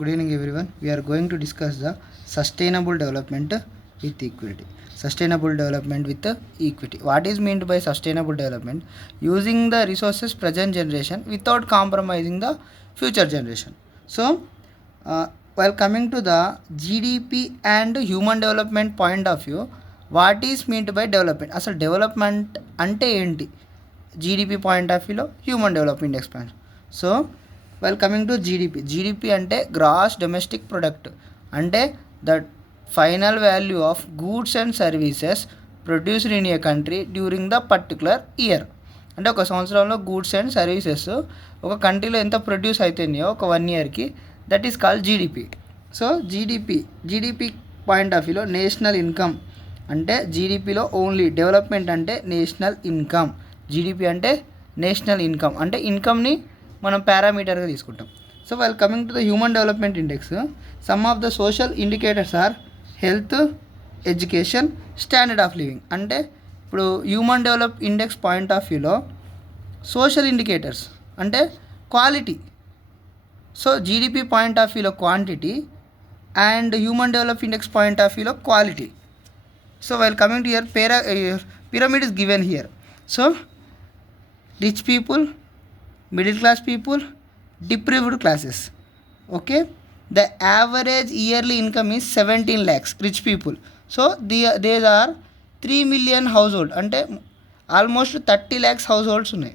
Good evening everyone. We are going to discuss the sustainable development with equity. Sustainable development with equity. What is meant by sustainable development? Using the resources present generation without compromising the future generation. So, while coming to the GDP and human development point of view, what is meant by development? అసలు డెవలప్మెంట్ అంటే ఏంటి? GDP point of వ్యూలో human development expansion. So well coming to GDP అంటే gross domestic product, అంటే the final value of goods and services produced in a country during the particular year. అంటే ఒక సంవత్సరంలో goods and services ఒక కంట్రీలో ఎంత ప్రొడ్యూస్ అవుతున్నాయో ఒక 1 ఇయర్కి, that is called GDP. So GDP point of వ్యూలో నేషనల్ ఇన్కమ్ అంటే జీడిపిలో ఓన్లీ డెవలప్మెంట్ అంటే నేషనల్ ఇన్కమ్. జీడిపి అంటే నేషనల్ ఇన్కమ్, అంటే ఇన్కమ్ని మనం పారామీటర్గా తీసుకుంటాం. So while coming to the human development index, some of the social indicators are health, education, standard of living. అంటే ఇప్పుడు human develop index point of వ్యూలో సోషల్ ఇండికేటర్స్ అంటే quality. So GDP point of వ్యూలో quantity and human develop index point of వ్యూలో quality. So while coming to pyramid is given here. So rich people, middle class people, deprived classes. Okay, the average yearly income is 17 lakhs rich people. So there are 3 million household, అంటే almost 30 lakhs households ఉన్నాయి.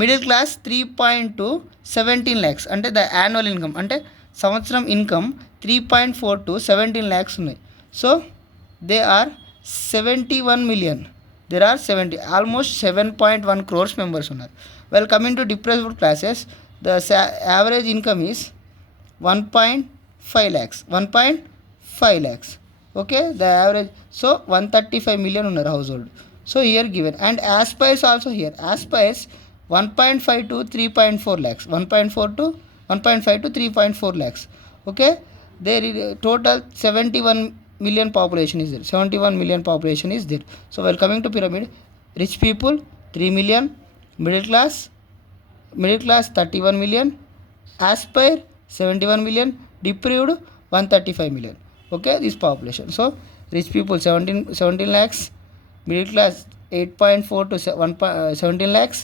Middle class 3.2 17 lakhs, అంటే the annual income అంటే సంవత్సరం income 3.4 to 17 lakhs ఉన్నాయి. So they are 71 million. There are 70, almost 7.1 crores members ఉన్నారు. Well, coming to deprived classes, the average income is 1.5 lakhs. 1.5 lakhs. Okay, the average. So 135 million ఉన్నారు household. So here given, and aspires also here. Aspires 1.5 to 3.4 lakhs. 1.5 to 3.4 lakhs. Okay, there is total 71 million population is there. 71 million population is there. So while coming to pyramid, rich people 3 million, middle class 31 million, aspire 71 million, deprived 135 million. Okay, this population. So rich people 17 lakhs, middle class 8.4 to 17 lakhs,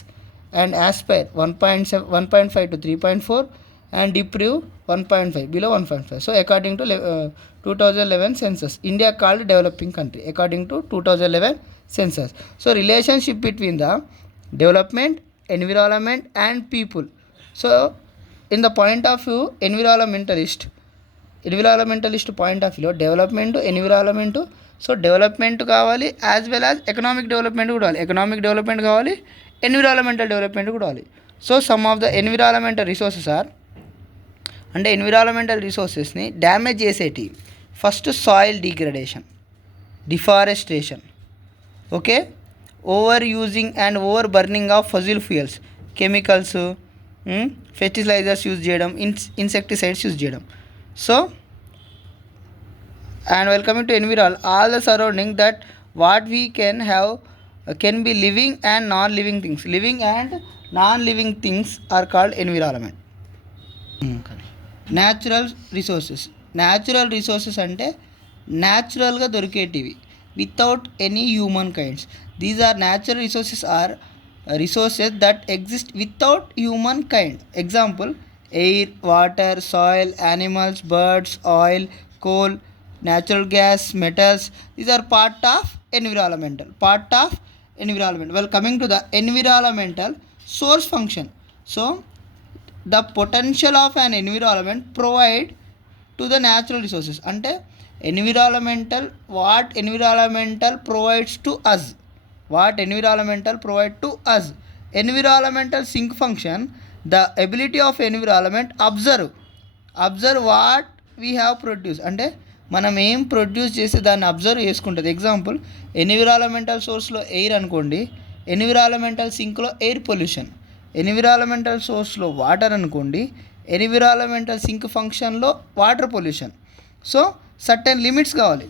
and aspire 1.5 to 3.4, and deprive 1.5, below 1.5. So according to 2011 census, India called developing country according to 2011 census. So relationship between the development, environment and people. So in the point of view environmentalist point of view, development, environment. So development కావాలి as well as economic development కూడా కావాలి. Economic development కావాలి, environmental development కూడా కావాలి. So some of the environmental resources are, అంటే ఎన్విరాన్మెంటల్ రిసోర్సెస్ని damage చేసేటి first soil degradation, deforestation. Okay, over using and over burning of fossil fuels, chemicals, fertilizers use చేయడం, ఇన్సెక్టిసైడ్స్ యూజ్ చేయడం. So and while coming to environment, all the surrounding that what we can have can be living and non-living things. Living and non-living things are called environment. Natural resources అంటే న్యాచురల్గా దొరికేటివి without any human kinds. These are natural resources that exist without human kind. Example air, water, soil, animals, birds, oil, coal, natural gas, metals. These are part of environment. Well, coming to the environmental source function. So the potential of an environment provide to the natural resources. Ante environmental provides to us. Environmental sink function, the ability of environment observe what we have produced. Ante మనం ఏం ప్రొడ్యూస్ చేసి దాన్ని observe చేసుకుంటుంది. Example environmental సోర్స్లో air అనుకోండి, environmental సింక్లో air pollution. Environmental సోర్స్లో water అనుకోండి, ఎన్విరాన్మెంటల్ సింక్ ఫంక్షన్లో water pollution. So certain limits కావాలి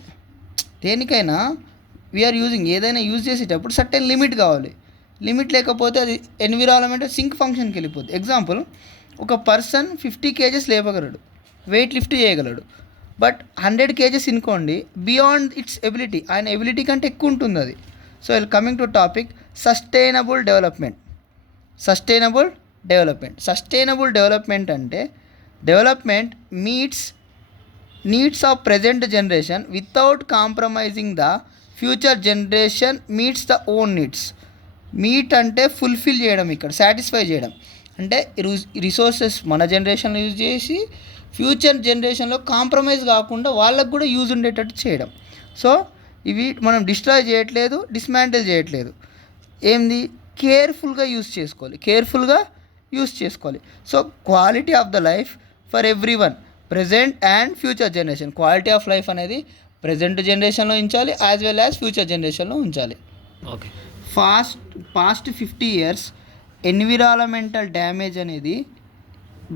దేనికైనా. వీఆర్ యూజింగ్ ఏదైనా యూజ్ చేసేటప్పుడు సర్టెన్ లిమిట్ కావాలి. లిమిట్ లేకపోతే అది ఎన్విరాన్మెంటల్ సింక్ ఫంక్షన్కి వెళ్ళిపోతుంది. ఎగ్జాంపుల్ ఒక పర్సన్ 50 kgs లేపగలడు, వెయిట్ లిఫ్ట్ చేయగలడు. బట్ 100 kgs అనుకోండి, బియాండ్ ఇట్స్ ఎబిలిటీ, ఆయన ఎబిలిటీ కంటే ఎక్కువ ఉంటుంది అది. So coming to topic sustainable development. Sustainable development అంటే development needs of present generation without compromising the future generation meets the own needs. Meet అంటే fulfil చేయడం, ఇక్కడ సాటిస్ఫై చేయడం అంటే రిసోర్సెస్ మన జనరేషన్లో యూజ్ చేసి ఫ్యూచర్ జనరేషన్లో కాంప్రమైజ్ కాకుండా వాళ్ళకు కూడా యూజ్ ఉండేటట్టు చేయడం. సో ఇవి మనం డిస్ట్రాయ్ చేయట్లేదు, డిస్మాంటిల్ చేయట్లేదు. ఏంది, కేర్ఫుల్గా యూజ్ చేసుకోవాలి. So quality of the life for every one, present and future generation. Quality of life అనేది ప్రజెంట్ జనరేషన్లో ఉంచాలి, యాజ్ వెల్ యాజ్ ఫ్యూచర్ జనరేషన్లో ఉంచాలి. Okay. Past 50 years environmental damage అనేది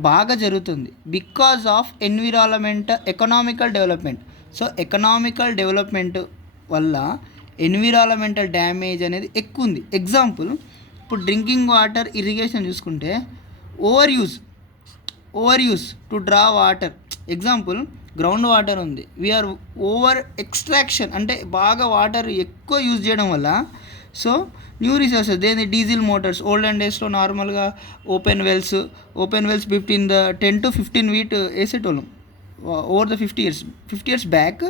బాగా జరుగుతుంది because of economical development. So economical development వల్ల environmental damage అనేది ఎక్కువ ఉంది. ఎగ్జాంపుల్, ఇప్పుడు డ్రింకింగ్ వాటర్ ఇరిగేషన్ చూసుకుంటే over use to draw water. Example, ground water ఉంది, వీఆర్ ఓవర్ ఎక్స్ట్రాక్షన్ అంటే బాగా వాటర్ ఎక్కువ యూజ్ చేయడం వల్ల సో న్యూ రిసోర్సెస్ దేని డీజిల్ మోటార్స్. ఓల్డెన్ డేస్లో నార్మల్గా ఓపెన్ వెల్స్ 10 to 15 feet వేసేటోళ్ళం. Over the 50 years back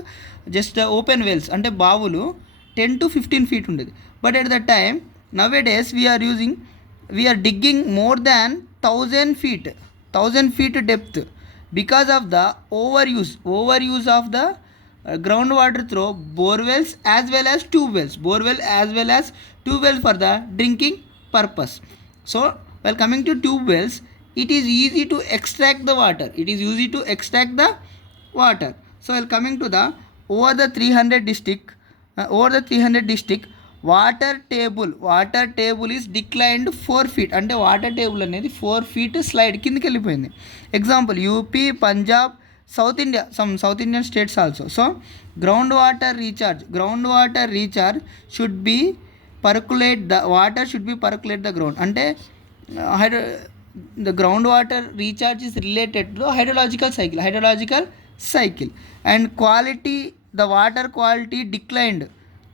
just open wells అంటే బావులు 10 to 15 feet ఉండేది. But at the time nowadays we are digging more than 1000 feet depth because of the overuse of the groundwater through borewells as well as tube wells for the drinking purpose. So while coming to tube wells, it is easy to extract the water. So while coming to the over the 300 district water table is declined 4 feet. అంటే water table అనేది 4 feet slide కిందకి వెళ్ళిపోయింది. Example, UP, Punjab, South India, some South Indian states also. So groundwater recharge should be percolate the ground. Ante the groundwater recharge is related to the hydrological cycle and the water quality declined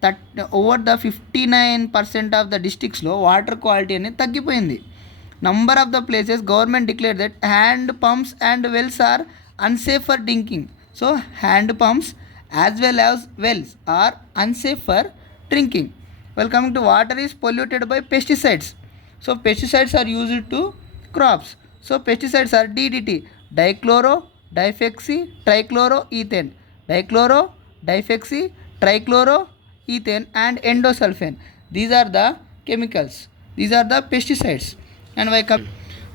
that over the 59% of the districts lo water quality అనేది తగ్గిపోయింది. Number of the places government declared that hand pumps and wells are unsafe for drinking. So hand pumps as well as wells are unsafe for drinking. Well, coming to water is polluted by pesticides. So pesticides are used to crops. So pesticides are DDT, dichloro, difexy, trichloroethane, trichloroethane and endosulfan. These are the chemicals. These are the pesticides. And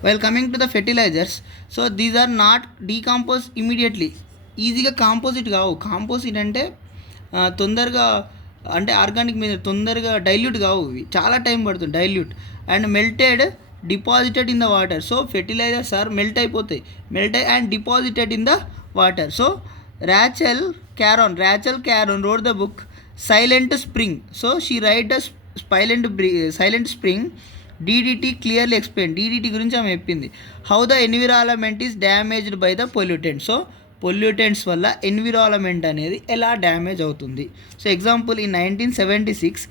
while coming to the fertilizers, so these are not decompose immediately. ఈజీగా కాంపోజిట్ కావు. కాంపోజిట్ అంటే తొందరగా అంటే ఆర్గానిక్ మీద తొందరగా డైల్యూట్ కావు, ఇవి చాలా టైం పడుతుంది dilute. And deposited in the water. So fertilisers are melt and deposited in the water. So Rachel Carson wrote the book Silent Spring. So she write a Silent Spring. DDT clearly explain. DDT గురించి ఆమె చెప్పింది. How the environment is damaged by the pollutants. So pollutants వల్ల ఎన్విరాన్మెంట్ అనేది ఎలా డ్యామేజ్ అవుతుంది. So example, in 1976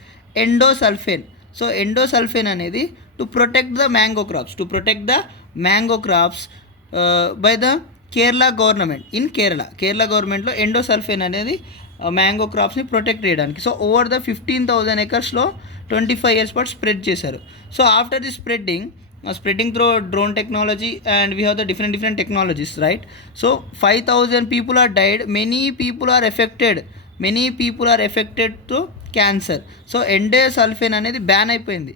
ఎండోసల్ఫేన్. సో ఎండోసల్ఫేన్ అనేది to protect the mango crops by the Kerala గవర్నమెంట్. కేరళ గవర్నమెంట్లో ఎండోసల్ఫేన్ అనేది మ్యాంగో క్రాప్స్ని ప్రొటెక్ట్ చేయడానికి. సో ఓవర్ ద 15,000 acresలో 25 years పాటు స్ప్రెడ్ చేశారు. So after the spreading through drone technology and we have the different technologies, right? So 5,000 people are died, many people are affected to cancer. So endosulfan అనేది బ్యాన్ అయిపోయింది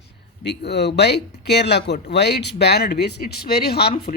by Kerala court. Why it's banned? It's very harmful.